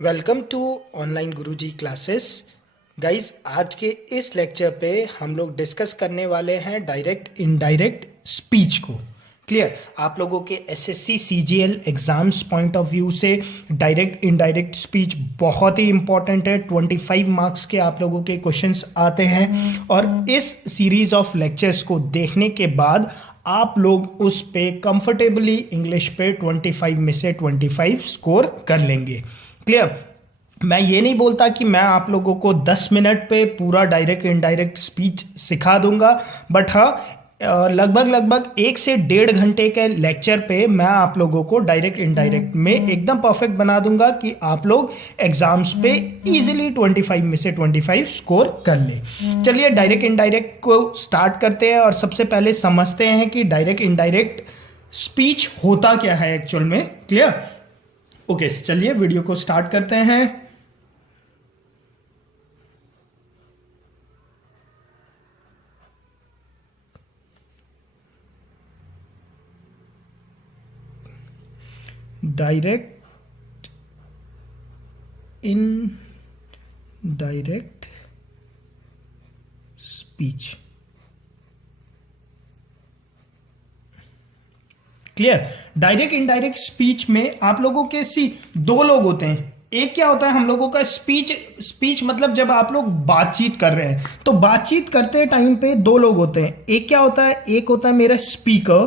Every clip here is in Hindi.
Welcome to online Guruji classes. Guys, आज के इस लेक्चर पे हम लोग डिस्कस करने वाले हैं डायरेक्ट इनडायरेक्ट स्पीच को। क्लियर? आप लोगों के SSC CGL exams point of view से डायरेक्ट इनडायरेक्ट स्पीच बहुत ही इंपॉर्टेंट है। 25 मार्क्स के आप लोगों के क्वेश्चंस आते हैं और इस सीरीज ऑफ लेक्चर्स को देखने के बाद आप लोग उस पे कंफर्टेबली इंग्लिश पे 25 में से 25 स्कोर कर लेंगे। क्लियर? मैं ये नहीं बोलता कि मैं आप लोगों को 10 मिनट पे पूरा डायरेक्ट इनडायरेक्ट स्पीच सिखा दूंगा, बट हाँ, लगभग 1 से 1.5 घंटे के लेक्चर पे मैं आप लोगों को डायरेक्ट इनडायरेक्ट में एकदम परफेक्ट बना दूंगा कि आप लोग एग्जाम्स पे इजीली 25 में से 25 स्कोर कर ले। चलिए डायरेक्ट इनडायरेक्ट को स्टार्ट करते हैं और सबसे पहले समझते हैं कि डायरेक्ट इनडायरेक्ट स्पीच होता क्या है एक्चुअल में। क्लियर? ओके, चलिए वीडियो को स्टार्ट करते हैं। Direct indirect speech. Clear? Direct indirect speech में आप लोगों के दो लोग होते हैं। एक क्या होता है हम लोगों का स्पीच मतलब जब आप लोग बातचीत कर रहे हैं तो बातचीत करते टाइम पे दो लोग होते हैं। एक क्या होता है, एक होता है मेरा स्पीकर।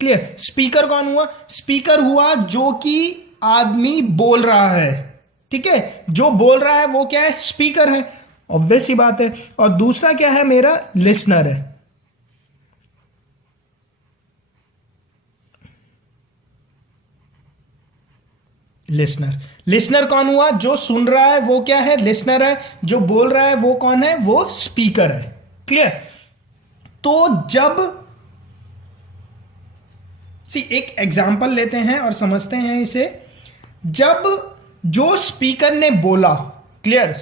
क्लियर? स्पीकर कौन हुआ? स्पीकर हुआ जो कि आदमी बोल रहा है। ठीक है, जो बोल रहा है वो क्या है? स्पीकर है, ऑब्वियस सी बात है। और दूसरा क्या है? मेरा लिसनर है। लिसनर कौन हुआ? जो सुन रहा है वो क्या है? लिसनर है। जो बोल रहा है वो कौन है? वो स्पीकर है। क्लियर? तो जब एक एग्जांपल लेते हैं और समझते हैं इसे। जब जो स्पीकर ने बोला, क्लियर,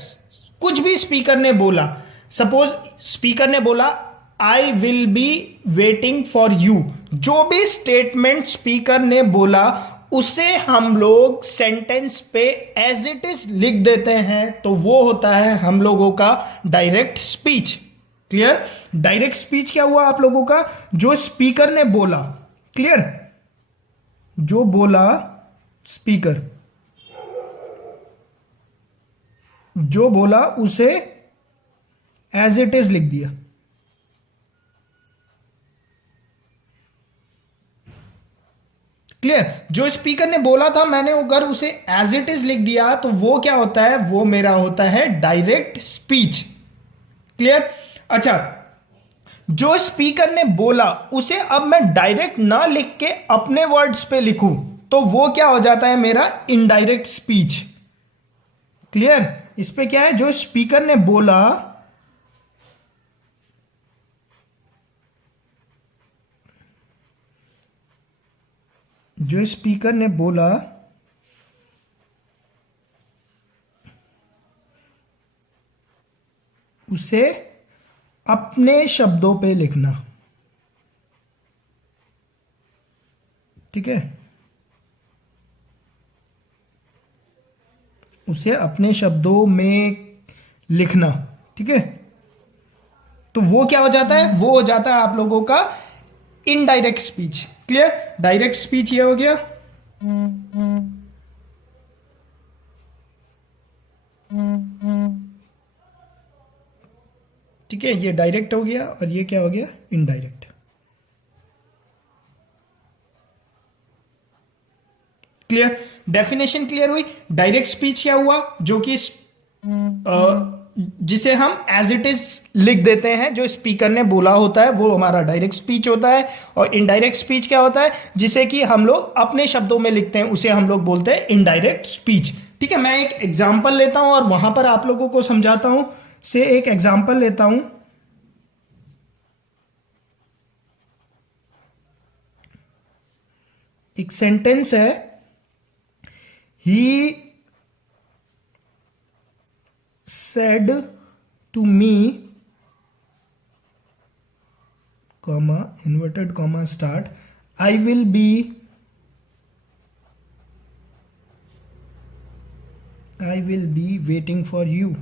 कुछ भी स्पीकर ने बोला, सपोज स्पीकर ने बोला आई will be waiting for you. जो भी स्टेटमेंट स्पीकर ने बोला उसे हम लोग सेंटेंस पे एज इट इज लिख देते हैं, तो वो होता है हम लोगों का direct speech. Clear? Direct speech क्या हुआ आप लोगों का? जो स्पीकर ने बोला, क्लियर, जो बोला स्पीकर, जो बोला उसे एज इट इज लिख दिया। क्लियर? जो स्पीकर ने बोला था मैंने अगर उसे एज इट इज लिख दिया तो वो क्या होता है? वो मेरा होता है डायरेक्ट स्पीच। क्लियर? अच्छा, जो स्पीकर ने बोला उसे अब मैं डायरेक्ट ना लिख के अपने वर्ड्स पे लिखूं तो वो क्या हो जाता है? मेरा इनडायरेक्ट स्पीच। क्लियर? इस पे क्या है? जो स्पीकर ने बोला, जो स्पीकर ने बोला उसे अपने शब्दों पे लिखना। ठीक है? उसे अपने शब्दों में लिखना। ठीक है? तो वो क्या हो जाता है? वो हो जाता है आप लोगों का indirect speech. Clear? Direct speech ये हो गया। ठीक है, ये डायरेक्ट हो गया और ये क्या हो गया? इनडायरेक्ट। क्लियर? डेफिनेशन क्लियर हुई? डायरेक्ट स्पीच क्या हुआ? जो कि जिसे हम एज इट इज लिख देते हैं, जो स्पीकर ने बोला होता है वो हमारा डायरेक्ट स्पीच होता है। और इनडायरेक्ट स्पीच क्या होता है? जिसे कि हम लोग अपने शब्दों में लिखते हैं, उसे हम लोग बोलते हैं इनडायरेक्ट स्पीच। ठीक है, मैं एक एग्जाम्पल लेता हूं और वहां पर आप लोगों को समझाता हूं। से एक एग्जाम्पल लेता हूं। एक सेंटेंस है, he said to me, comma, inverted comma start, I will be waiting for you.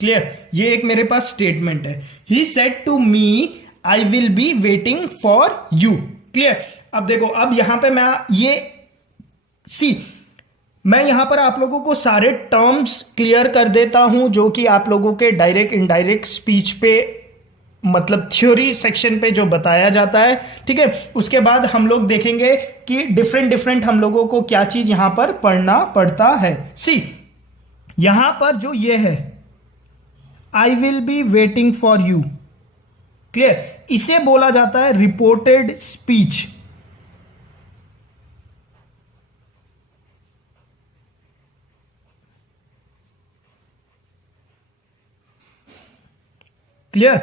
Clear, ये एक मेरे पास स्टेटमेंट है। He said to me I will be waiting for you. Clear. अब देखो, अब यहां पे मैं मैं यहां पर आप लोगों को सारे टर्म्स क्लियर कर देता हूं जो कि आप लोगों के डायरेक्ट इनडायरेक्ट स्पीच पे, मतलब थ्योरी सेक्शन पे जो बताया जाता है। ठीक है, उसके बाद हम लोग देखेंगे कि डिफरेंट डिफरेंट हम लोगों को क्या चीज यहां पर पढ़ना पड़ता है। यहां पर जो ये है, आई will be waiting for you, clear, इसे बोला जाता है रिपोर्टेड स्पीच। क्लियर,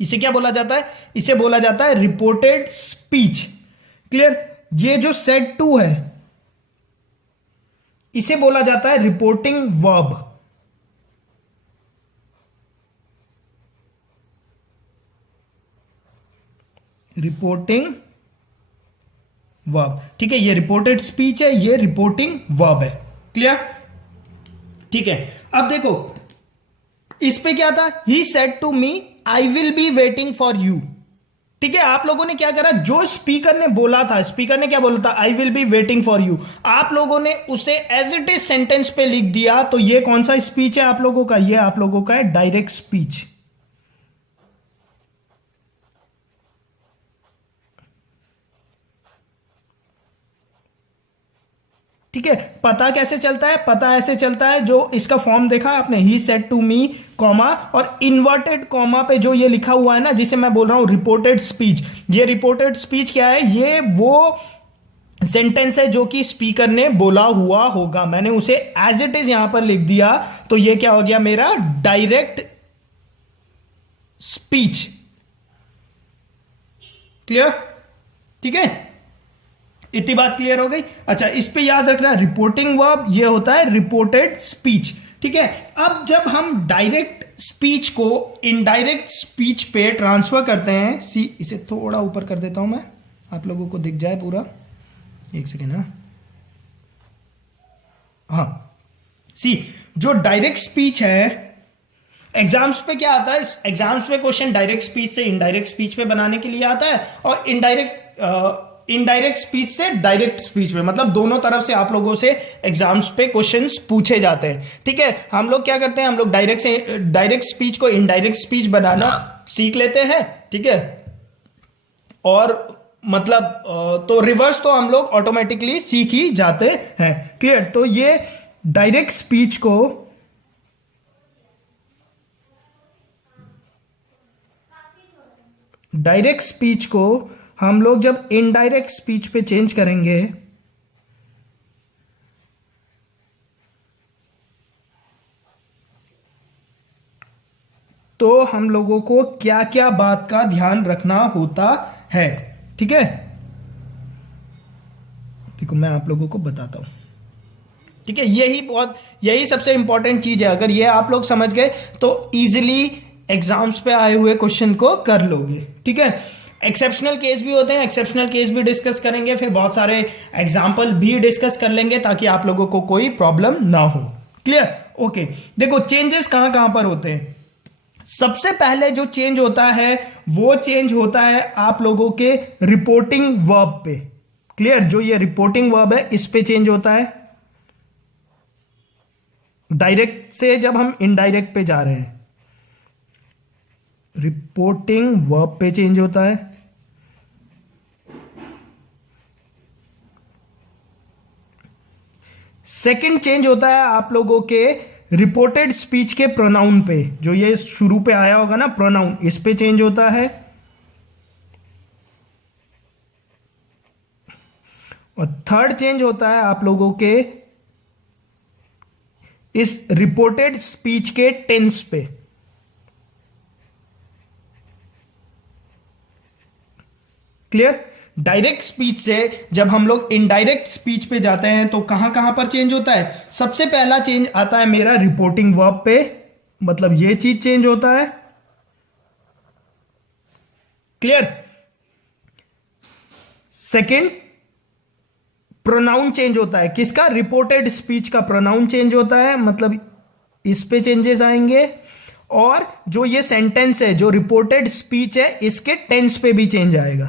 इसे क्या बोला जाता है? इसे बोला जाता है रिपोर्टेड स्पीच। क्लियर, ये जो सेड टू है इसे बोला जाता है रिपोर्टिंग वर्ब। रिपोर्टिंग वर्ब, ठीक है, ये रिपोर्टेड स्पीच है, ये रिपोर्टिंग वर्ब है। क्लियर, ठीक है। अब देखो इस पे क्या था, he said to me I will be waiting for you. ठीक है, आप लोगों ने क्या करा, जो स्पीकर ने बोला था, स्पीकर ने क्या बोला था, आई will be waiting for you, आप लोगों ने उसे एज इट इज सेंटेंस पे लिख दिया। तो ये कौन सा स्पीच है आप लोगों का? ये आप लोगों का है डायरेक्ट स्पीच। ठीक है, पता कैसे चलता है? पता ऐसे चलता है, जो इसका फॉर्म देखा आपने, he said to me comma और इन्वर्टेड कॉमा पे जो ये लिखा हुआ है ना, जिसे मैं बोल रहा हूं रिपोर्टेड स्पीच। ये रिपोर्टेड स्पीच क्या है? ये वो सेंटेंस है जो कि स्पीकर ने बोला हुआ होगा, मैंने उसे एज इट इज यहां पर लिख दिया, तो ये क्या हो गया मेरा डायरेक्ट स्पीच। क्लियर, ठीक है, इतनी बात क्लियर हो गई। अच्छा, इस पे याद रखना, रिपोर्टिंग वर्ब ये होता है रिपोर्टेड स्पीच। ठीक है, अब जब हम डायरेक्ट स्पीच को इनडायरेक्ट स्पीच पे ट्रांसफर करते हैं, इसे थोड़ा ऊपर कर देता हूं मैं, आप लोगों को दिख जाए पूरा, एक सेकेंड। हाँ, जो डायरेक्ट स्पीच है, एग्जाम्स पे क्या आता है, एग्जाम्स पे क्वेश्चन डायरेक्ट स्पीच से इनडायरेक्ट स्पीच पे बनाने के लिए आता है, और इनडायरेक्ट स्पीच से डायरेक्ट स्पीच में, मतलब दोनों तरफ से आप लोगों से एग्जाम्स पे क्वेश्चंस पूछे जाते हैं। ठीक है, हम लोग क्या करते हैं, हम लोग डायरेक्ट स्पीच को इनडायरेक्ट स्पीच बनाना सीख लेते हैं। ठीक है, और मतलब तो रिवर्स तो हम लोग ऑटोमेटिकली सीख ही जाते हैं। क्लियर, तो ये डायरेक्ट स्पीच को हम लोग जब इनडायरेक्ट स्पीच पे चेंज करेंगे, तो हम लोगों को क्या क्या बात का ध्यान रखना होता है। ठीक है, देखो मैं आप लोगों को बताता हूं। ठीक है, यही सबसे इंपॉर्टेंट चीज है। अगर ये आप लोग समझ गए तो इजीली एग्जाम्स पे आए हुए क्वेश्चन को कर लोगे। ठीक है, एक्सेप्शनल केस भी होते हैं, एक्सेप्शनल केस भी डिस्कस करेंगे, फिर बहुत सारे एग्जाम्पल भी डिस्कस कर लेंगे ताकि आप लोगों को कोई प्रॉब्लम ना हो। Clear, okay. देखो चेंजेस कहां कहां पर होते हैं। सबसे पहले जो चेंज होता है वो चेंज होता है आप लोगों के रिपोर्टिंग वर्ब पे। क्लियर, जो ये रिपोर्टिंग वर्ब है इस पे चेंज होता है, डायरेक्ट से जब हम इनडायरेक्ट पे जा रहे हैं, रिपोर्टिंग वर्ब पे चेंज होता है। सेकंड चेंज होता है आप लोगों के रिपोर्टेड स्पीच के प्रोनाउन पे, जो ये शुरू पे आया होगा ना प्रोनाउन, इस पे चेंज होता है। और थर्ड चेंज होता है आप लोगों के इस रिपोर्टेड स्पीच के टेंस पे। क्लियर, डायरेक्ट स्पीच से जब हम लोग इनडायरेक्ट स्पीच पे जाते हैं तो कहां कहां पर चेंज होता है? सबसे पहला चेंज आता है मेरा रिपोर्टिंग वर्ब पे, मतलब ये चीज चेंज होता है। क्लियर? सेकंड, प्रोनाउन चेंज होता है। किसका? रिपोर्टेड स्पीच का प्रोनाउन चेंज होता है, मतलब इस पे चेंजेस आएंगे। और जो ये सेंटेंस है, जो रिपोर्टेड स्पीच है, इसके टेंस पे भी चेंज आएगा।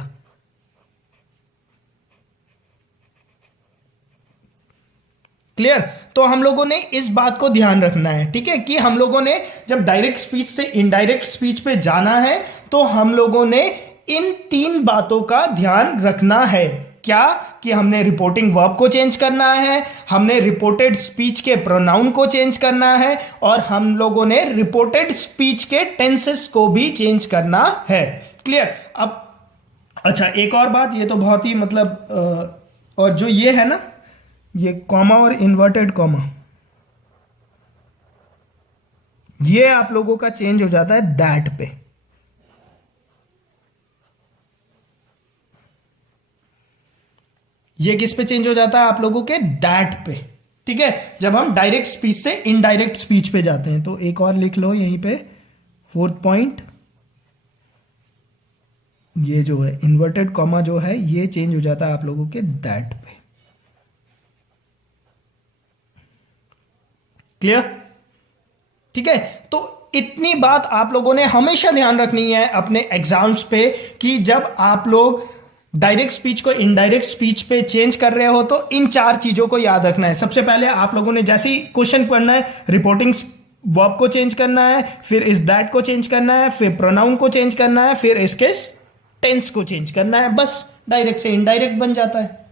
क्लियर? तो हम लोगों ने इस बात को ध्यान रखना है, ठीक है, कि हम लोगों ने जब डायरेक्ट स्पीच से इनडायरेक्ट स्पीच पे जाना है तो हम लोगों ने इन तीन बातों का ध्यान रखना है। क्या? कि हमने रिपोर्टिंग वर्ब को चेंज करना है, हमने रिपोर्टेड स्पीच के प्रोनाउन को चेंज करना है, और हम लोगों ने रिपोर्टेड स्पीच के टेंसेस को भी चेंज करना है। क्लियर? अब अच्छा, एक और बात, ये तो बहुत ही मतलब और जो ये है ना, ये कॉमा और इन्वर्टेड कॉमा, ये आप लोगों का चेंज हो जाता है दैट पे। ये किस पे चेंज हो जाता है? आप लोगों के दैट पे। ठीक है, जब हम डायरेक्ट स्पीच से इनडायरेक्ट स्पीच पे जाते हैं। तो एक और लिख लो यहीं पे, फोर्थ पॉइंट, ये जो है इन्वर्टेड कॉमा जो है, ये चेंज हो जाता है आप लोगों के दैट पे। क्लियर? ठीक है, तो इतनी बात आप लोगों ने हमेशा ध्यान रखनी है अपने एग्जाम्स पे, कि जब आप लोग डायरेक्ट स्पीच को इनडायरेक्ट स्पीच पे चेंज कर रहे हो तो इन चार चीजों को याद रखना है। सबसे पहले आप लोगों ने जैसे ही क्वेश्चन पढ़ना है, रिपोर्टिंग वर्ब को चेंज करना है, फिर इस दैट को चेंज करना है, फिर प्रोनाउन को चेंज करना है, फिर इसके टेंस को चेंज करना है। बस डायरेक्ट से इनडायरेक्ट बन जाता है।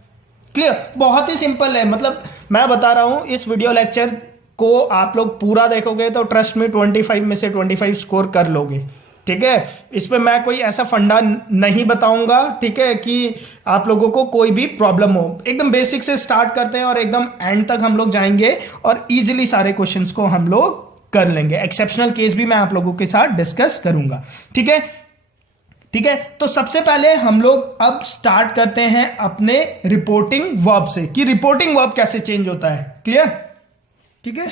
क्लियर? बहुत ही सिंपल है। मतलब मैं बता रहा हूं, इस वीडियो लेक्चर को आप लोग पूरा देखोगे तो ट्रस्ट में 25 में से 25 स्कोर कर लोगे। ठीक है, इस पे मैं कोई ऐसा फंडा नहीं बताऊंगा, ठीक है, कि आप लोगों को कोई भी प्रॉब्लम हो। एकदम बेसिक से स्टार्ट करते हैं और एकदम एंड तक हम लोग जाएंगे और इजीली सारे क्वेश्चंस को हम लोग कर लेंगे। एक्सेप्शनल केस भी मैं आप लोगों के साथ डिस्कस करूंगा। ठीक है, ठीक है, तो सबसे पहले हम लोग अब स्टार्ट करते हैं अपने रिपोर्टिंग वर्ब से, कि रिपोर्टिंग वर्ब कैसे चेंज होता है। क्लियर? ठीक है,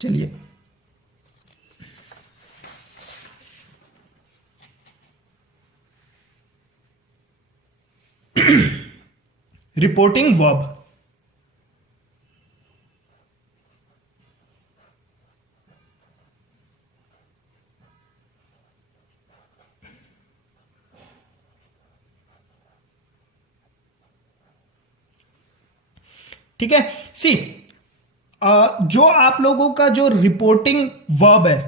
चलिए। रिपोर्टिंग वर्ब, ठीक है। सी, जो आप लोगों का जो रिपोर्टिंग वर्ब है,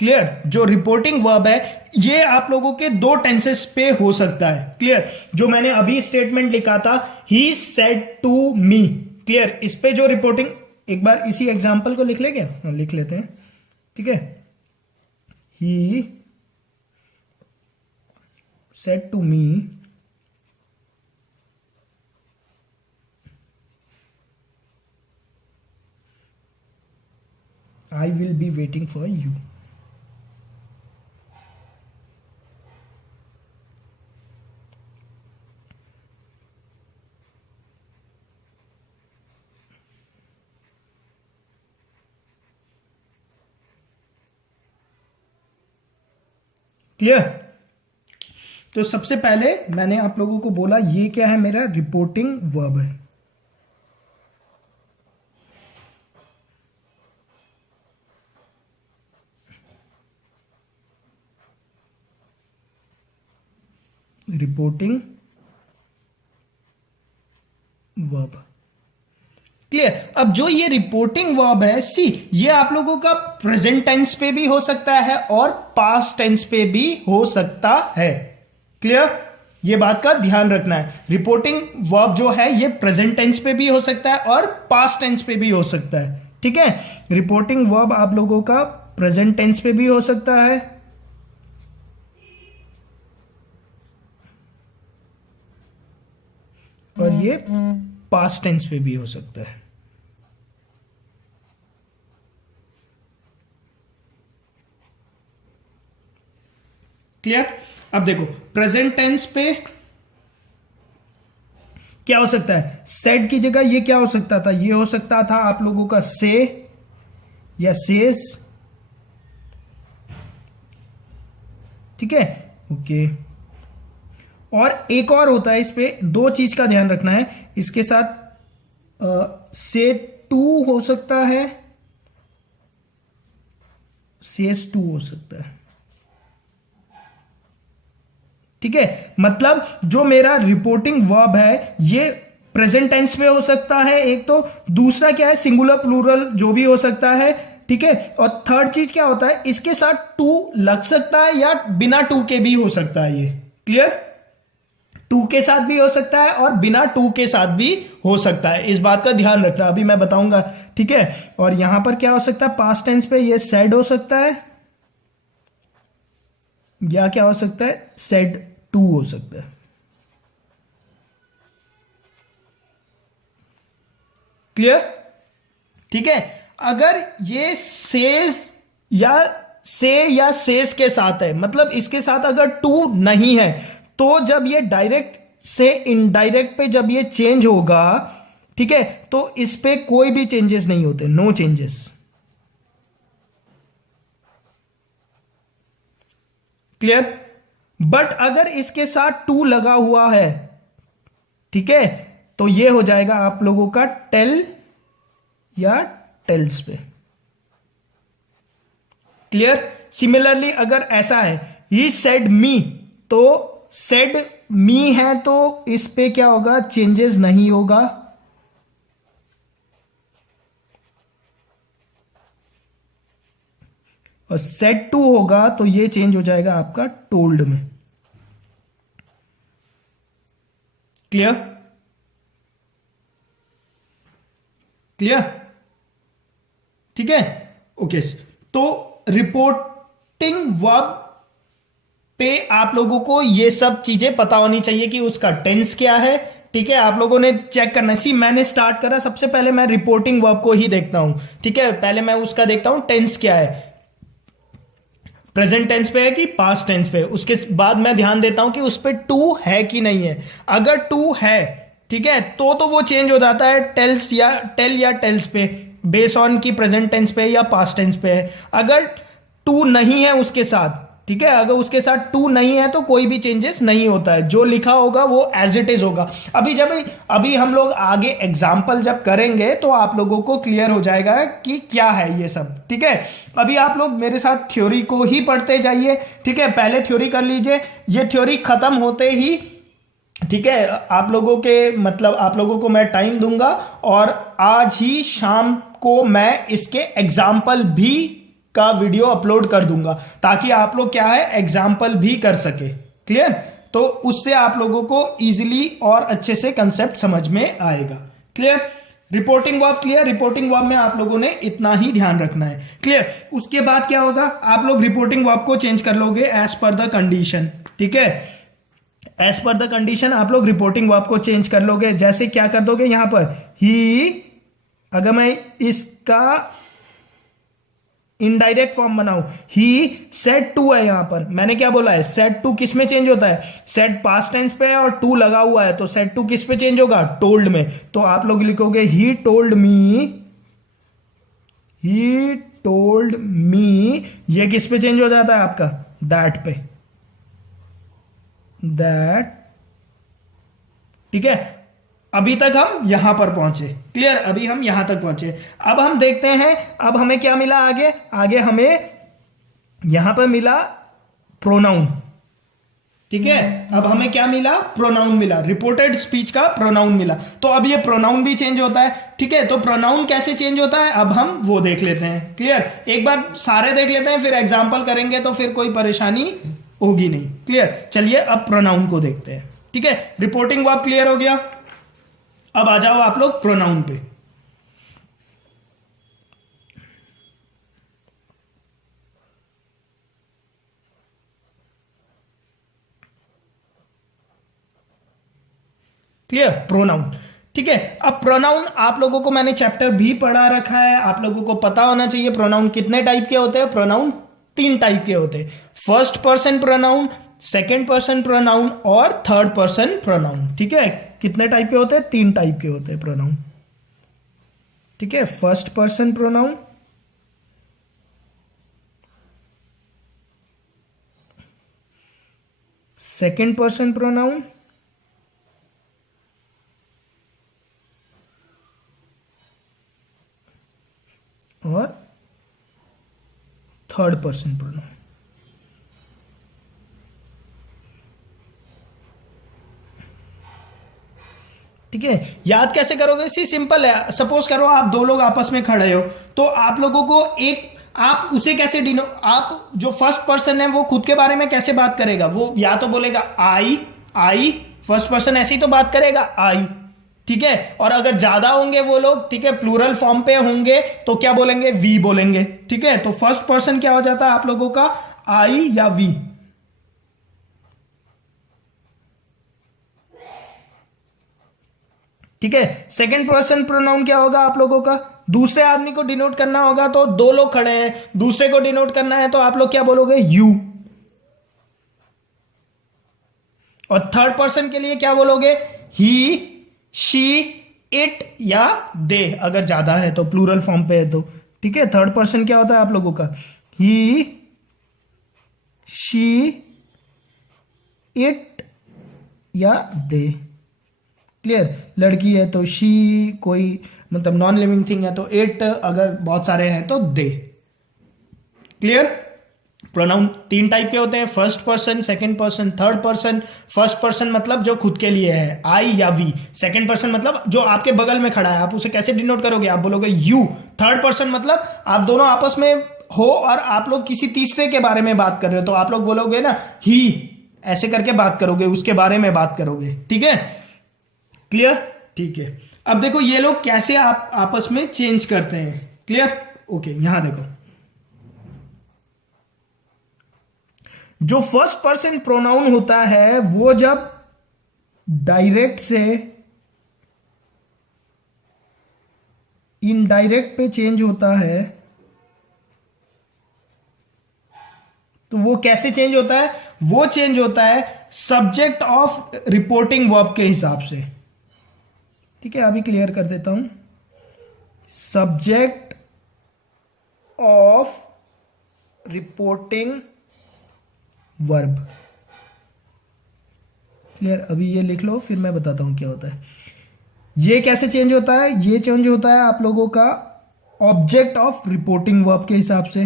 क्लियर, जो रिपोर्टिंग वर्ब है, ये आप लोगों के दो टेंसेस पे हो सकता है। क्लियर? जो मैंने अभी स्टेटमेंट लिखा था, he said to me, clear, इस पे जो रिपोर्टिंग, एक बार इसी एग्जांपल को लिख ले क्या? लिख लेते हैं, ठीक है। He said to me, I will be waiting for you. Clear? तो सबसे पहले मैंने आप लोगों को बोला ये क्या है, मेरा रिपोर्टिंग वर्ब है। Reporting verb, clear? अब जो ये रिपोर्टिंग वर्ब है, सी, ये आप लोगों का प्रेजेंट टेंस पे भी हो सकता है और पास्ट टेंस पे भी हो सकता है। क्लियर? ये बात का ध्यान रखना है। रिपोर्टिंग वर्ब जो है ये प्रेजेंट टेंस पे भी हो सकता है और पास्ट टेंस पे भी हो सकता है। ठीक है, रिपोर्टिंग वर्ब आप लोगों का प्रेजेंट टेंस पे भी हो सकता है और ये पास्ट टेंस पे भी हो सकता है। क्लियर? अब देखो, प्रेजेंट टेंस पे क्या हो सकता है, सेड की जगह ये क्या हो सकता था, ये हो सकता था आप लोगों का से या सेज, ठीक है, ओके। और एक और होता है, इस पे दो चीज का ध्यान रखना है, इसके साथ से टू हो सकता है, सेज टू हो सकता है, ठीक है। मतलब जो मेरा रिपोर्टिंग वर्ब है ये प्रेजेंट टेंस पे हो सकता है एक, तो दूसरा क्या है, सिंगुलर प्लूरल जो भी हो सकता है, ठीक है। और थर्ड चीज क्या होता है, इसके साथ टू लग सकता है या बिना टू के भी हो सकता है, ये क्लियर, टू के साथ भी हो सकता है और बिना टू के साथ भी हो सकता है, इस बात का ध्यान रखना, अभी मैं बताऊंगा, ठीक है। और यहां पर क्या हो सकता है, पास्ट टेंस पे ये सेड हो सकता है या क्या हो सकता है, सेड टू हो सकता है, क्लियर, ठीक है। अगर ये सेज या से या सेज के साथ है, मतलब इसके साथ अगर टू नहीं है, तो जब ये डायरेक्ट से इनडायरेक्ट पे जब ये चेंज होगा, ठीक है, तो इस पे कोई भी चेंजेस नहीं होते, नो चेंजेस, क्लियर। बट अगर इसके साथ टू लगा हुआ है, ठीक है, तो ये हो जाएगा आप लोगों का टेल या टेल्स पे, क्लियर। सिमिलरली अगर ऐसा है, ही सेड मी, तो सेड मी है तो इस पे क्या होगा, चेंजेस नहीं होगा, और सेड टू होगा तो ये चेंज हो जाएगा आपका टोल्ड में, क्लियर, क्लियर, ठीक है, ओके। तो रिपोर्टिंग वर्ब पे आप लोगों को ये सब चीजें पता होनी चाहिए कि उसका टेंस क्या है, ठीक है, आप लोगों ने चेक करना है। सी मैंने स्टार्ट करा, सबसे पहले मैं रिपोर्टिंग वर्ब को ही देखता हूं, ठीक है, पहले मैं उसका देखता हूं टेंस क्या है, प्रेजेंट टेंस पे है कि पास्ट टेंस पे, उसके बाद मैं ध्यान देता हूं कि उस पे टू है कि नहीं है। अगर टू है, ठीक है, तो वो चेंज हो जाता है टेल्स या टेल या टेल्स पे, बेस ऑन की प्रेजेंट टेंस पे या पास्ट टेंस पे है। अगर टू नहीं है उसके साथ, ठीक है, अगर उसके साथ टू नहीं है तो कोई भी चेंजेस नहीं होता है, जो लिखा होगा वो एज इट इज होगा। अभी हम लोग आगे एग्जाम्पल जब करेंगे तो आप लोगों को क्लियर हो जाएगा कि क्या है ये सब, ठीक है। अभी आप लोग मेरे साथ थ्योरी को ही पढ़ते जाइए, ठीक है, पहले थ्योरी कर लीजिए, ये थ्योरी खत्म होते ही, ठीक है, आप लोगों को मैं टाइम दूंगा और आज ही शाम को मैं इसके एग्जाम्पल भी का वीडियो अपलोड कर दूंगा, ताकि आप लोग क्या है एग्जाम्पल भी कर सके, क्लियर। तो उससे आप लोगों को इजीली और अच्छे से कंसेप्ट समझ में आएगा, clear. Reporting verb clear, reporting verb में आप लोगों ने इतना ही ध्यान रखना है, क्लियर। उसके बाद क्या होगा, आप लोग रिपोर्टिंग वर्ब को चेंज कर लोगे एज पर द कंडीशन, ठीक है, एज पर द कंडीशन आप लोग रिपोर्टिंग वर्ब को चेंज कर लोगे। जैसे क्या कर दोगे, यहां पर ही, अगर मैं इसका इनडायरेक्ट फॉर्म बनाऊं, ही सेड टू है, यहां पर मैंने क्या बोला है, सेड टू किस में चेंज होता है, सेड पास्ट टेंस पे है और टू लगा हुआ है, तो सेड टू किस पे चेंज होगा, टोल्ड में। तो आप लोग लिखोगे ही टोल्ड मी, ये किस पे चेंज हो जाता है आपका, दैट पे, दैट, ठीक है। अभी तक हम यहां पर पहुंचे, क्लियर, अभी हम यहां तक पहुंचे। अब हम देखते हैं, अब हमें क्या मिला आगे हमें यहां पर मिला प्रोनाउन, ठीक है। अब हमें क्या मिला, प्रोनाउन मिला, रिपोर्टेड स्पीच का प्रोनाउन मिला। तो अब ये प्रोनाउन भी चेंज होता है, ठीक है। तो प्रोनाउन कैसे चेंज होता है अब हम वो देख लेते हैं, क्लियर। एक बार सारे देख लेते हैं, फिर एग्जाम्पल करेंगे तो फिर कोई परेशानी होगी नहीं, क्लियर। चलिए अब प्रोनाउन को देखते हैं, ठीक है। रिपोर्टिंग वर्ब क्लियर हो गया, अब आ जाओ आप लोग प्रोनाउन पे। क्लियर, प्रोनाउन, ठीक है। अब प्रोनाउन आप लोगों को मैंने चैप्टर भी पढ़ा रखा है, आप लोगों को पता होना चाहिए प्रोनाउन कितने टाइप के होते हैं। प्रोनाउन 3 टाइप के होते हैं, first person pronoun, second person pronoun और थर्ड पर्सन प्रोनाउन, ठीक है। कितने टाइप के होते हैं? 3 टाइप के होते हैं प्रोनाउन। ठीक है, first person pronoun, second person pronoun, और थर्ड पर्सन प्रोनाउन। ठीक है, याद कैसे करोगे? सी सिंपल है। सपोज करो आप दो लोग आपस में खड़े हो, तो आप लोगों को एक, आप उसे कैसे आप जो फर्स्ट पर्सन है वो खुद के बारे में कैसे बात करेगा? वो या तो बोलेगा आई, फर्स्ट पर्सन ऐसे ही तो बात करेगा, आई। ठीक है, और अगर ज्यादा होंगे वो लोग, ठीक है, प्लूरल फॉर्म पे होंगे तो क्या बोलेंगे? वी बोलेंगे। ठीक है, तो फर्स्ट पर्सन क्या हो जाता है आप लोगों का? आई या वी। ठीक है, सेकंड पर्सन प्रोनाउन क्या होगा आप लोगों का? दूसरे आदमी को डिनोट करना होगा, तो दो लोग खड़े हैं, दूसरे को डिनोट करना है तो आप लोग क्या बोलोगे? यू। और थर्ड पर्सन के लिए क्या बोलोगे? ही, शी, इट या दे, अगर ज्यादा है तो, प्लूरल फॉर्म पे है तो। ठीक है, थर्ड पर्सन क्या होता है आप लोगों का? ही, शी, इट या दे। क्लियर? लड़की है तो शी, कोई मतलब नॉन लिविंग थिंग है तो इट, अगर बहुत सारे हैं तो दे। क्लियर? प्रोनाउन 3 टाइप के होते हैं, first person, second person, third person. First person मतलब जो खुद के लिए है, आई या वी। सेकंड पर्सन मतलब जो आपके बगल में खड़ा है, आप उसे कैसे डिनोट करोगे? आप बोलोगे यू। थर्ड पर्सन मतलब आप दोनों आपस में हो और आप लोग किसी तीसरे के बारे में बात कर रहे हो, तो आप लोग बोलोगे ना ही, ऐसे करके बात करोगे, उसके बारे में बात करोगे। ठीक है, क्लियर? ठीक है, अब देखो ये लोग कैसे आप आपस में चेंज करते हैं। क्लियर? ओके, यहां देखो, जो फर्स्ट पर्सन प्रोनाउन होता है वो जब डायरेक्ट से इनडायरेक्ट पे चेंज होता है तो वो कैसे चेंज होता है? वो चेंज होता है सब्जेक्ट ऑफ रिपोर्टिंग वर्ब के हिसाब से। ठीक है, अभी क्लियर कर देता हूं। Subject of reporting verb. Clear? अभी ये लिख लो, फिर मैं बताता हूं क्या होता है। ये कैसे चेंज होता है? ये चेंज होता है आप लोगों का ऑब्जेक्ट ऑफ रिपोर्टिंग वर्ब के हिसाब से।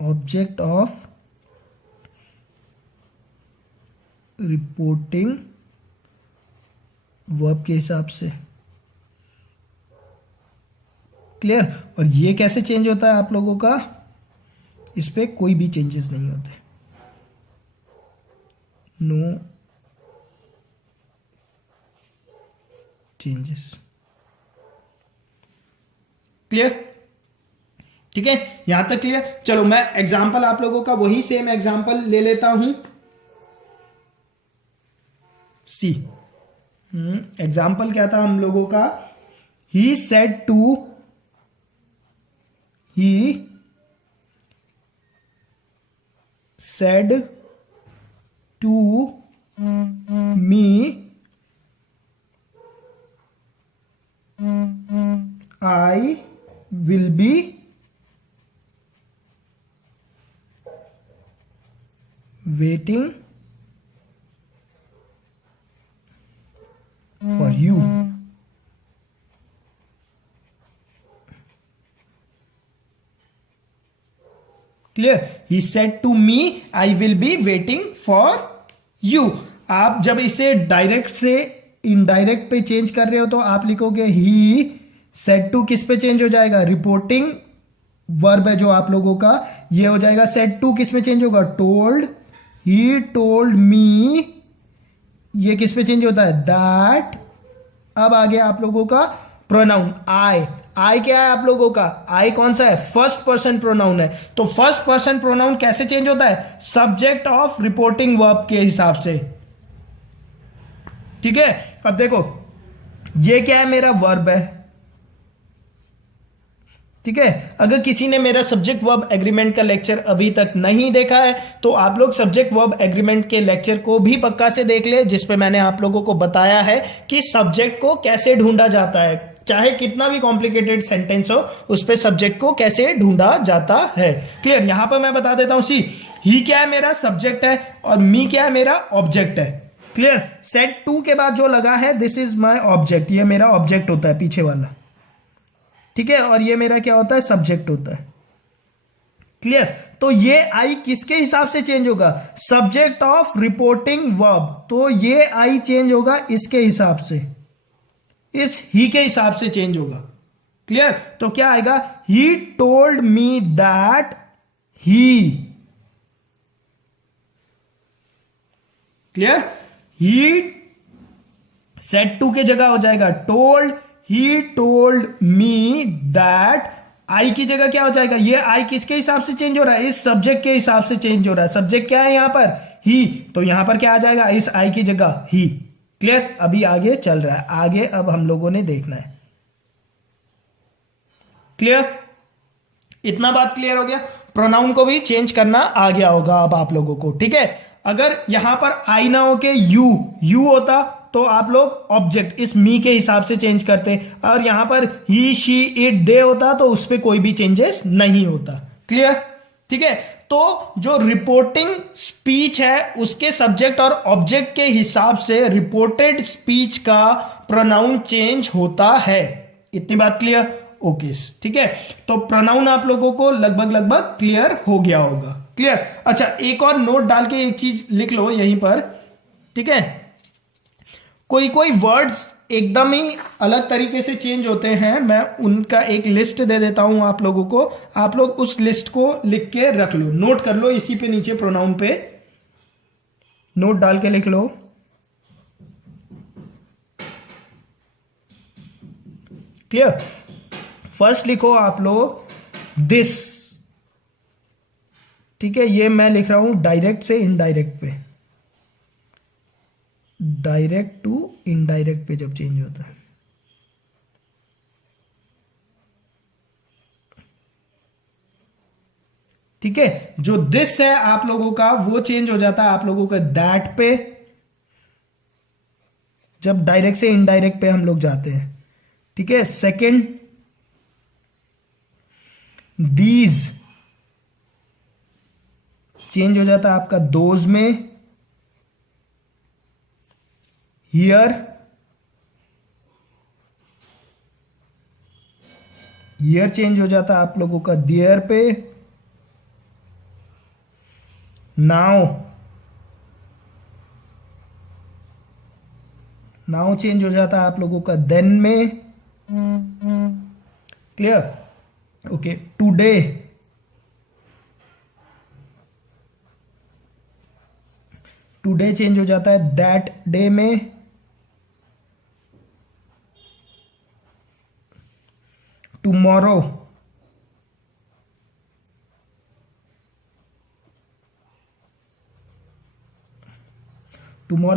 ऑब्जेक्ट ऑफ रिपोर्टिंग वर्ब के हिसाब से। क्लियर? और ये कैसे चेंज होता है आप लोगों का? इस पे कोई भी चेंजेस नहीं होते, नो चेंजेस। क्लियर? ठीक है, यहां तक क्लियर? चलो मैं एग्जांपल आप लोगों का वही सेम एग्जांपल ले लेता हूं। सी एग्जाम्पल क्या था हम लोगों का? He said to me I will be waiting for you. Clear? He said to me, I will be waiting for you. आप जब इसे डायरेक्ट से इनडायरेक्ट पे चेंज कर रहे हो तो आप लिखोगे he said to, किस पे चेंज हो जाएगा? रिपोर्टिंग वर्ब है जो आप लोगों का, ये हो जाएगा said to, किस में चेंज होगा? told. He told me, ये किस पे चेंज होता है? दैट। अब आ गया आप लोगों का प्रोनाउन आई। आई क्या है आप लोगों का? आई कौन सा है? फर्स्ट पर्सन प्रोनाउन है। तो फर्स्ट पर्सन प्रोनाउन कैसे चेंज होता है? सब्जेक्ट ऑफ रिपोर्टिंग वर्ब के हिसाब से। ठीक है, अब देखो ये क्या है? मेरा वर्ब है। ठीक है। अगर किसी ने मेरा सब्जेक्ट वर्ब एग्रीमेंट का लेक्चर अभी तक नहीं देखा है तो आप लोग सब्जेक्ट वर्ब एग्रीमेंट के लेक्चर को भी पक्का से देख ले, जिसपे मैंने आप लोगों को बताया है कि सब्जेक्ट को कैसे ढूंढा जाता है, चाहे कितना भी कॉम्प्लिकेटेड सेंटेंस हो उस पे सब्जेक्ट को कैसे ढूंढा जाता है। क्लियर। यहां पर मैं बता देता हूं, सी ही क्या है, मेरा सब्जेक्ट है, और मी क्या है, मेरा ऑब्जेक्ट है। क्लियर। सेट टू के बाद जो लगा है दिस इज माई ऑब्जेक्ट, ये मेरा ऑब्जेक्ट होता है पीछे वाला, ठीक है, और ये मेरा क्या होता है, सब्जेक्ट होता है। क्लियर। तो ये आई किसके हिसाब से चेंज होगा, सब्जेक्ट ऑफ रिपोर्टिंग वर्ब, तो ये आई चेंज होगा इसके हिसाब से, इस ही के हिसाब से चेंज होगा। क्लियर। तो क्या आएगा, he told me that he. Clear. He said to के जगह हो जाएगा told, he told me that, I की जगह क्या हो जाएगा, ये आई किसके हिसाब से चेंज हो रहा है, इस सब्जेक्ट के हिसाब से चेंज हो रहा है। सब्जेक्ट क्या है यहां पर, ही, तो यहां पर क्या आ जाएगा, इस आई की जगह ही। क्लियर। अभी आगे चल रहा है, आगे अब हम लोगों ने देखना है। क्लियर। इतना बात क्लियर हो गया। प्रोनाउन को भी चेंज करना आ गया होगा अब आप लोगों को, ठीक है। अगर यहां पर आई ना हो के यू होता तो आप लोग ऑब्जेक्ट इस मी के हिसाब से चेंज करते, और यहां पर ही शी इट दे होता तो उस पर कोई भी चेंजेस नहीं होता। क्लियर। ठीक है। तो जो रिपोर्टिंग स्पीच है उसके सब्जेक्ट और ऑब्जेक्ट के हिसाब से रिपोर्टेड स्पीच का प्रोनाउन चेंज होता है। इतनी बात क्लियर। ओके। ठीक है। तो प्रोनाउन आप लोगों को लगभग क्लियर हो गया होगा। क्लियर। अच्छा, एक और नोट डाल के एक चीज लिख लो यहीं पर, ठीक है। कोई वर्ड्स एकदम ही अलग तरीके से चेंज होते हैं, मैं उनका एक लिस्ट दे देता हूं आप लोगों को, आप लोग उस लिस्ट को लिख के रख लो, नोट कर लो, इसी पे नीचे प्रोनाउन पे नोट डाल के लिख लो। क्लियर। फर्स्ट लिखो आप लोग दिस, ठीक है, ये मैं लिख रहा हूं डायरेक्ट से इनडायरेक्ट पे, डायरेक्ट टू इनडायरेक्ट पे जब चेंज होता है। ठीक है। जो दिस है आप लोगों का वो चेंज हो जाता है आप लोगों का दैट पे, जब डायरेक्ट से इनडायरेक्ट पे हम लोग जाते हैं। ठीक है। सेकंड दीज चेंज हो जाता है आपका दोज में। हियर चेंज हो जाता है आप लोगों का देयर पे। नाउ चेंज हो जाता है आप लोगों का देन में। क्लियर। ओके। टुडे चेंज हो जाता है दैट डे में। टुमारो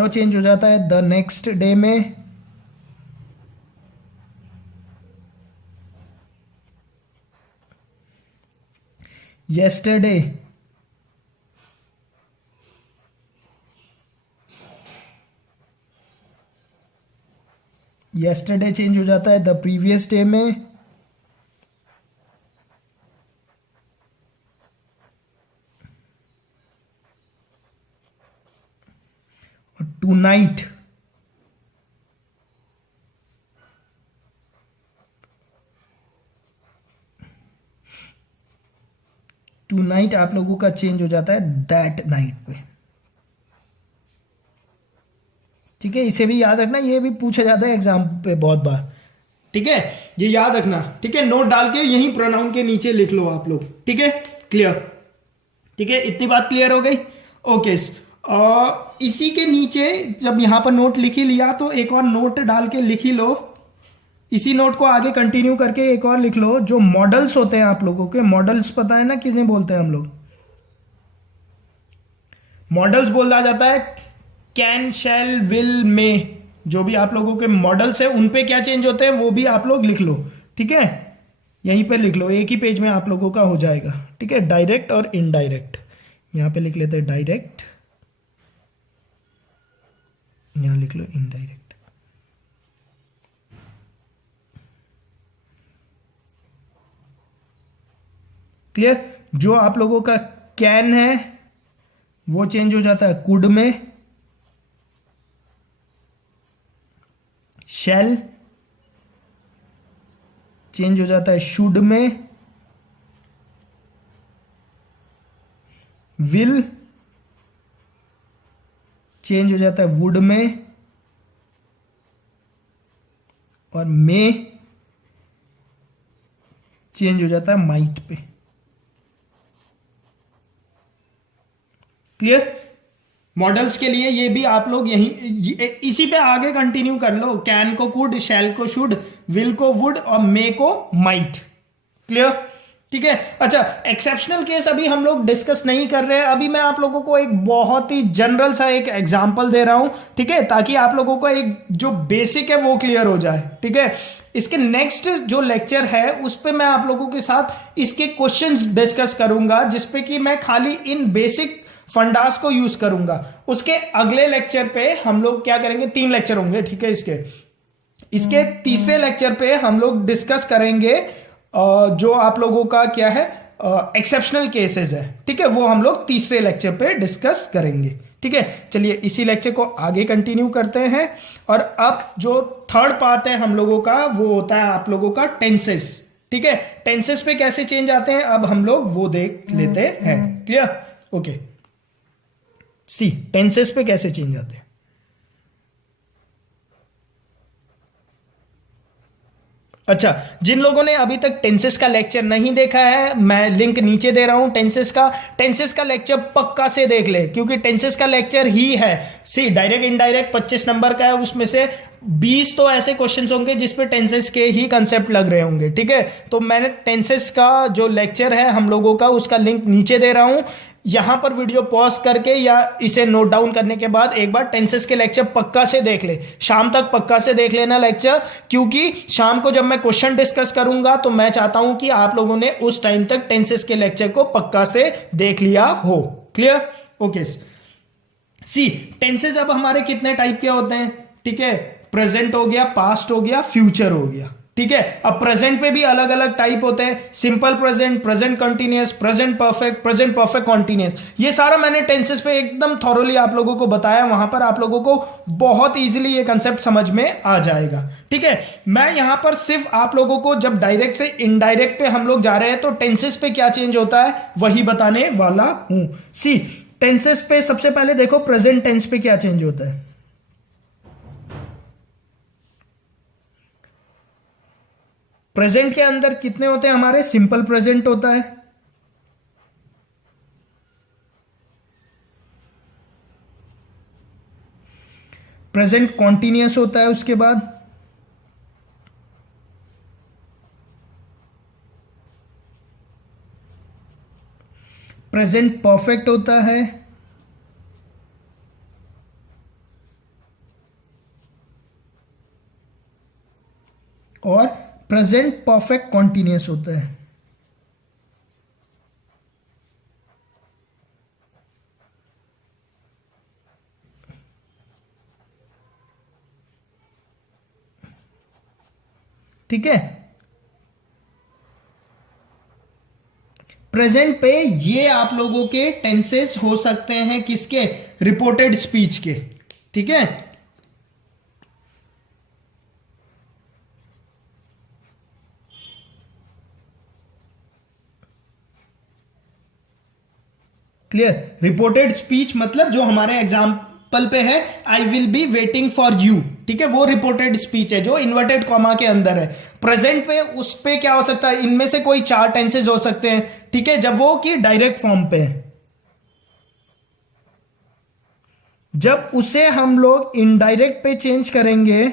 चेंज हो जाता है द नेक्स्ट डे में। yesterday चेंज हो जाता है द प्रीवियस डे में। और टुनाइट आप लोगों का चेंज हो जाता है दैट नाइट पे। ठीक है। इसे भी याद रखना, ये भी पूछा जाता है एग्जाम पे बहुत बार। ठीक है, ये याद रखना। ठीक है। नोट डाल के यही प्रोनाउन के नीचे लिख लो आप लोग। ठीक है। क्लियर। ठीक है। इतनी बात क्लियर हो गई। ओके। इसी के नीचे जब यहां पर नोट लिख ही लिया तो एक और नोट डाल के लिख ही लो। इसी नोट को आगे कंटिन्यू करके एक और लिख लो। जो मॉडल्स होते हैं आप लोगों के, मॉडल्स पता है ना किसने बोलते हैं हम लोग, मॉडल्स बोला जाता है कैन, शैल, विल, मे, जो भी आप लोगों के मॉडल्स है उन पे क्या चेंज होते हैं वो भी आप लोग लिख लो। ठीक है। यहीं पे लिख लो, एक ही पेज में आप लोगों का हो जाएगा। ठीक है, डायरेक्ट और इनडायरेक्ट, यहां पे लिख लेते हैं डायरेक्ट, यहां लिख लो इनडायरेक्ट। क्लियर? जो आप लोगों का कैन है वो चेंज हो जाता है कुड में, शैल चेंज हो जाता है शुड में, विल चेंज हो जाता है वुड में, और मे चेंज हो जाता है माइट पे। क्लियर? मॉडल्स के लिए ये भी आप लोग इसी पे आगे कंटिन्यू कर लो। कैन को कुड, शैल को शुड, विल को वुड और मे को माइट। क्लियर? ठीक है। अच्छा, एक्सेप्शनल केस अभी हम लोग डिस्कस नहीं कर रहे हैं। अभी मैं आप लोगों को एक बहुत ही जनरल सा एक एग्जांपल दे रहा हूं, ठीक है, ताकि आप लोगों को एक जो बेसिक है वो क्लियर हो जाए। ठीक है, इसके नेक्स्ट जो लेक्चर है उस पे मैं आप लोगों के साथ इसके क्वेश्चंस डिस्कस करूंगा, जिसपे कि मैं खाली इन बेसिक फंडास को यूज करूंगा। उसके अगले लेक्चर पे हम लोग क्या करेंगे, 3 लेक्चर होंगे, ठीक है, इसके तीसरे लेक्चर पे हम लोग डिस्कस करेंगे जो आप लोगों का क्या है एक्सेप्शनल केसेस है। ठीक है, वो हम लोग तीसरे लेक्चर पे डिस्कस करेंगे। ठीक है, चलिए इसी लेक्चर को आगे कंटिन्यू करते हैं। और अब जो थर्ड पार्ट है हम लोगों का वो होता है आप लोगों का टेंसेस। ठीक है, टेंसेस पे कैसे चेंज आते हैं अब हम लोग वो देख लेते हैं। क्लियर? ओके, सी टेंसेस पे कैसे चेंज आते हैं। अच्छा, जिन लोगों ने अभी तक टेंसेस का लेक्चर नहीं देखा है, मैं लिंक नीचे दे रहा हूं टेंसेस का लेक्चर पक्का से देख ले, क्योंकि टेंसेस का लेक्चर ही है। सी डायरेक्ट इनडायरेक्ट 25 नंबर का है, उसमें से 20 तो ऐसे क्वेश्चंस होंगे जिसपे टेंसेस के ही कंसेप्ट लग रहे होंगे। ठीक है, तो मैंने टेंसेस का जो लेक्चर है हम लोगों का उसका लिंक नीचे दे रहा हूं। यहां पर वीडियो पॉज करके या इसे नोट डाउन करने के बाद एक बार टेंसेस के लेक्चर पक्का से देख ले, शाम तक पक्का से देख लेना लेक्चर, क्योंकि शाम को जब मैं क्वेश्चन डिस्कस करूंगा तो मैं चाहता हूं कि आप लोगों ने उस टाइम तक टेंसेस के लेक्चर को पक्का से देख लिया हो। क्लियर? ओके, सी टेंसेस अब हमारे कितने टाइप के होते हैं। ठीक है, प्रेजेंट हो गया, पास्ट हो गया, फ्यूचर हो गया। ठीक है, अब प्रेजेंट पे भी अलग अलग टाइप होते हैं, simple present, present continuous, present perfect continuous. ये सारा मैंने टेंसेस पे एकदम थॉरोली आप लोगों को बताया, वहां पर आप लोगों को बहुत इजीली ये कंसेप्ट समझ में आ जाएगा। ठीक है, मैं यहां पर सिर्फ आप लोगों को जब डायरेक्ट से इनडायरेक्ट पे हम लोग जा रहे हैं तो टेंसेस पे क्या चेंज होता है वही बताने वाला हूं। सी टेंसेस पे सबसे पहले देखो प्रेजेंट टेंस पे क्या चेंज होता है। प्रेजेंट के अंदर कितने होते हैं हमारे, सिंपल प्रेजेंट होता है, प्रेजेंट कॉन्टिन्यूअस होता है, उसके बाद प्रेजेंट परफेक्ट होता है, और प्रेजेंट परफेक्ट कॉन्टिन्यूअस होता है। ठीक है, प्रेजेंट पे ये आप लोगों के टेंसेस हो सकते हैं किसके, रिपोर्टेड स्पीच के। ठीक है, क्लियर? रिपोर्टेड स्पीच मतलब जो हमारे एग्जाम्पल पे है, आई will be waiting for you. ठीक है, वो रिपोर्टेड स्पीच है जो इन्वर्टेड कॉमा के अंदर है। प्रेजेंट पे उस पे क्या हो सकता है, इनमें से कोई 4 टेंसेस हो सकते हैं। ठीक है, जब वो कि डायरेक्ट फॉर्म पे है, जब उसे हम लोग इनडायरेक्ट पे चेंज करेंगे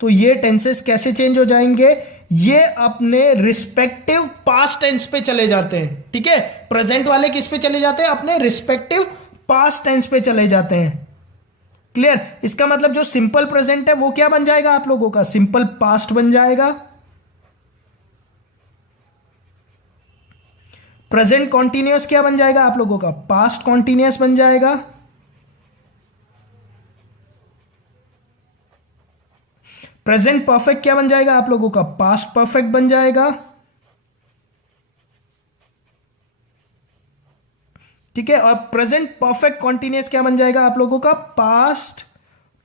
तो ये टेंसेस कैसे चेंज हो जाएंगे, ये अपने रिस्पेक्टिव पास्ट टेंस पे चले जाते हैं। ठीक है, प्रेजेंट वाले किस पे चले जाते हैं, अपने रिस्पेक्टिव पास्ट टेंस पे चले जाते हैं। क्लियर? इसका मतलब जो सिंपल प्रेजेंट है वो क्या बन जाएगा आप लोगों का, सिंपल पास्ट बन जाएगा। प्रेजेंट कॉन्टिन्यूअस क्या बन जाएगा आप लोगों का? पास्ट कॉन्टिन्यूअस बन जाएगा। प्रेजेंट परफेक्ट क्या बन जाएगा आप लोगों का? पास्ट परफेक्ट बन जाएगा। ठीक है, और प्रेजेंट परफेक्ट कॉन्टिन्यूअस क्या बन जाएगा आप लोगों का? पास्ट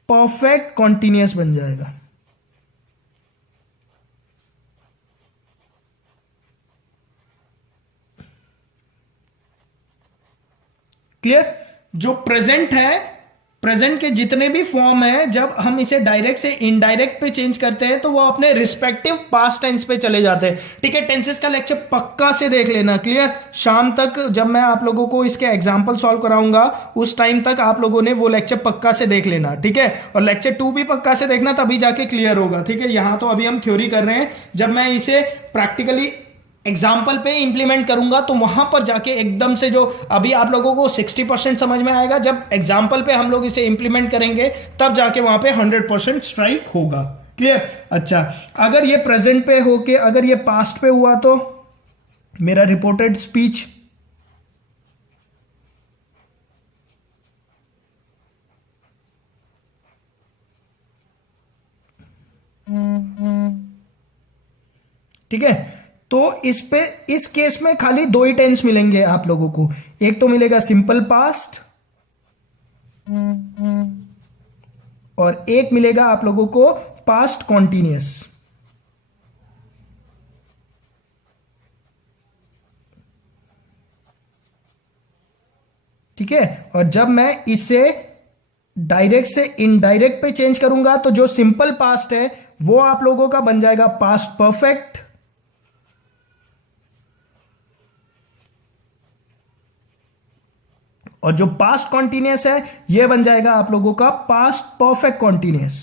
परफेक्ट कॉन्टिन्यूअस बन जाएगा। क्लियर? जो प्रेजेंट है, प्रेजेंट के जितने भी फॉर्म है, जब हम इसे डायरेक्ट से इनडायरेक्ट पे चेंज करते हैं तो वो अपने रिस्पेक्टिव पास्ट टेंस पे चले जाते हैं। ठीक है, टेंसेस का लेक्चर पक्का से देख लेना। क्लियर? शाम तक जब मैं आप लोगों को इसके एग्जांपल सॉल्व कराऊंगा उस टाइम तक आप लोगों ने वो लेक्चर पक्का से देख लेना। ठीक है, और लेक्चर 2 भी पक्का से देखना, तभी जाके क्लियर होगा। ठीक है, यहां तो अभी हम थ्योरी कर रहे हैं, जब मैं इसे प्रैक्टिकली एग्जाम्पल पे इंप्लीमेंट करूंगा तो वहां पर जाके एकदम से जो अभी आप लोगों को 60% समझ में आएगा, जब एग्जाम्पल पे हम लोग इसे इंप्लीमेंट करेंगे तब जाके वहां पे 100% स्ट्राइक होगा। क्लियर? अच्छा, अगर ये प्रेजेंट पे हो के अगर ये पास्ट पे हुआ तो मेरा रिपोर्टेड स्पीच ठीक है, तो इस केस में खाली 2 ही टेंस मिलेंगे आप लोगों को। एक तो मिलेगा सिंपल पास्ट और एक मिलेगा आप लोगों को पास्ट कॉन्टिन्यूअस। ठीक है, और जब मैं इसे डायरेक्ट से इनडायरेक्ट पे चेंज करूंगा तो जो सिंपल पास्ट है वो आप लोगों का बन जाएगा पास्ट परफेक्ट, और जो पास्ट कॉन्टिन्यूअस है यह बन जाएगा आप लोगों का पास्ट परफेक्ट कॉन्टिन्यूअस।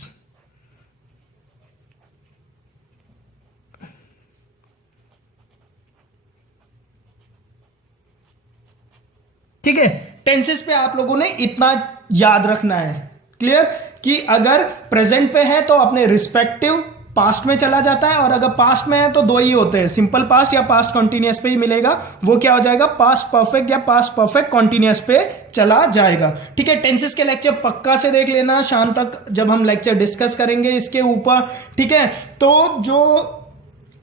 ठीक है, टेंसेस पे आप लोगों ने इतना याद रखना है। क्लियर? कि अगर प्रेजेंट पे है तो अपने रिस्पेक्टिव पास्ट में चला जाता है, और अगर पास्ट में है तो 2 ही होते हैं, सिंपल पास्ट या पास्ट कॉन्टिन्यूअस पे ही मिलेगा। वो क्या हो जाएगा? पास्ट परफेक्ट या पास्ट परफेक्ट कॉन्टिन्यूअस पे चला जाएगा। ठीक है, टेंसेस के लेक्चर पक्का से देख लेना शाम तक जब हम लेक्चर डिस्कस करेंगे इसके ऊपर। ठीक है, तो जो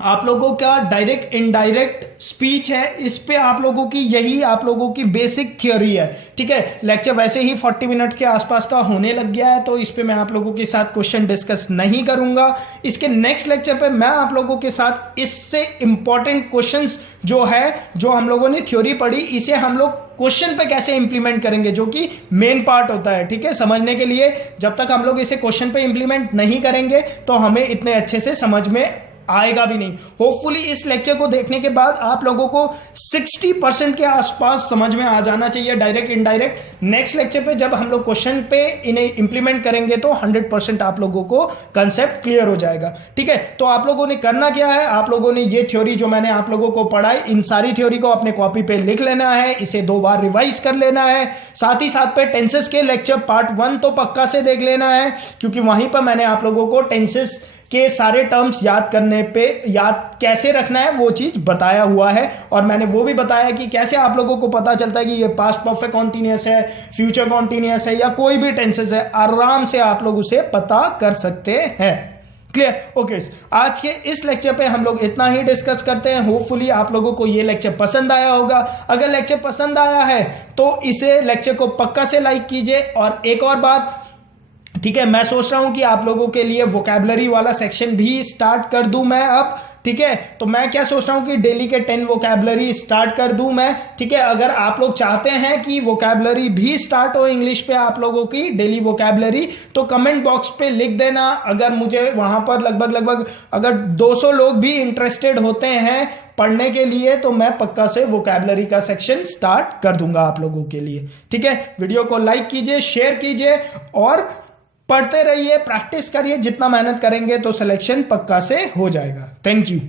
आप लोगों का डायरेक्ट इनडायरेक्ट स्पीच है, इस पे आप लोगों की यही आप लोगों की बेसिक थ्योरी है। ठीक है, लेक्चर वैसे ही 40 मिनट्स के आसपास का होने लग गया है, तो इस पे मैं आप लोगों के साथ क्वेश्चन डिस्कस नहीं करूंगा। इसके नेक्स्ट लेक्चर पे मैं आप लोगों के साथ इससे इंपॉर्टेंट क्वेश्चंस जो है, जो हम लोगों ने थ्योरी पढ़ी, इसे हम लोग क्वेश्चन पे कैसे इंप्लीमेंट करेंगे, जो कि मेन पार्ट होता है। ठीक है, समझने के लिए जब तक हम लोग इसे क्वेश्चन पे इंप्लीमेंट नहीं करेंगे तो हमें इतने अच्छे से समझ में आएगा भी नहीं। होपफुली इस लेक्चर को देखने के बाद आप लोगों को 60% के आसपास समझ में आ जाना चाहिए, डायरेक्ट इनडायरेक्ट। नेक्स्ट लेक्चर पे जब हम लोग क्वेश्चन पे इन्हें इंप्लीमेंट करेंगे तो 100% आप लोगों को कंसेप्ट क्लियर हो जाएगा। ठीक है, तो आप लोगों ने करना क्या है, आप लोगों ने ये थ्योरी जो मैंने आप लोगों को पढ़ाई, इन सारी थ्योरी को अपने कॉपी पे लिख लेना है, इसे 2 बार रिवाइज कर लेना है। साथ ही साथ पे टेंसेस के लेक्चर पार्ट 1 तो पक्का से देख लेना है, क्योंकि वहीं पर मैंने आप लोगों को टेंसेस के सारे टर्म्स याद करने पे, याद कैसे रखना है वो चीज बताया हुआ है। और मैंने वो भी बताया कि कैसे आप लोगों को पता चलता है कि ये पास्ट परफेक्ट कॉन्टिन्यूअस है, फ्यूचर कॉन्टिन्यूअस है, या कोई भी टेंसेस है, आराम से आप लोग उसे पता कर सकते हैं। क्लियर? ओके, आज के इस लेक्चर पे हम लोग इतना ही डिस्कस करते हैं। होपफुली आप लोगों को ये लेक्चर पसंद आया होगा। अगर लेक्चर पसंद आया है तो इसे लेक्चर को पक्का से लाइक कीजिए। और एक और बात, ठीक है, मैं सोच रहा हूं कि आप लोगों के लिए वोकैबुलरी वाला सेक्शन भी स्टार्ट कर दूं मैं अब। ठीक है, तो मैं क्या सोच रहा हूं कि डेली के 10 वोकैबुलरी स्टार्ट कर दूं मैं। ठीक है, अगर आप लोग चाहते हैं कि वोकैबुलरी भी स्टार्ट हो इंग्लिश पे आप लोगों की डेली वोकैबुलरी, तो कमेंट बॉक्स पे लिख देना। अगर मुझे वहां पर लगभग अगर 200 लोग भी इंटरेस्टेड होते हैं पढ़ने के लिए तो मैं पक्का से वोकैबुलरी का सेक्शन स्टार्ट कर दूंगा आप लोगों के लिए। ठीक है, वीडियो को लाइक कीजिए, शेयर कीजिए और पढ़ते रहिए, प्रैक्टिस करिए। जितना मेहनत करेंगे तो सिलेक्शन पक्का से हो जाएगा। Thank you.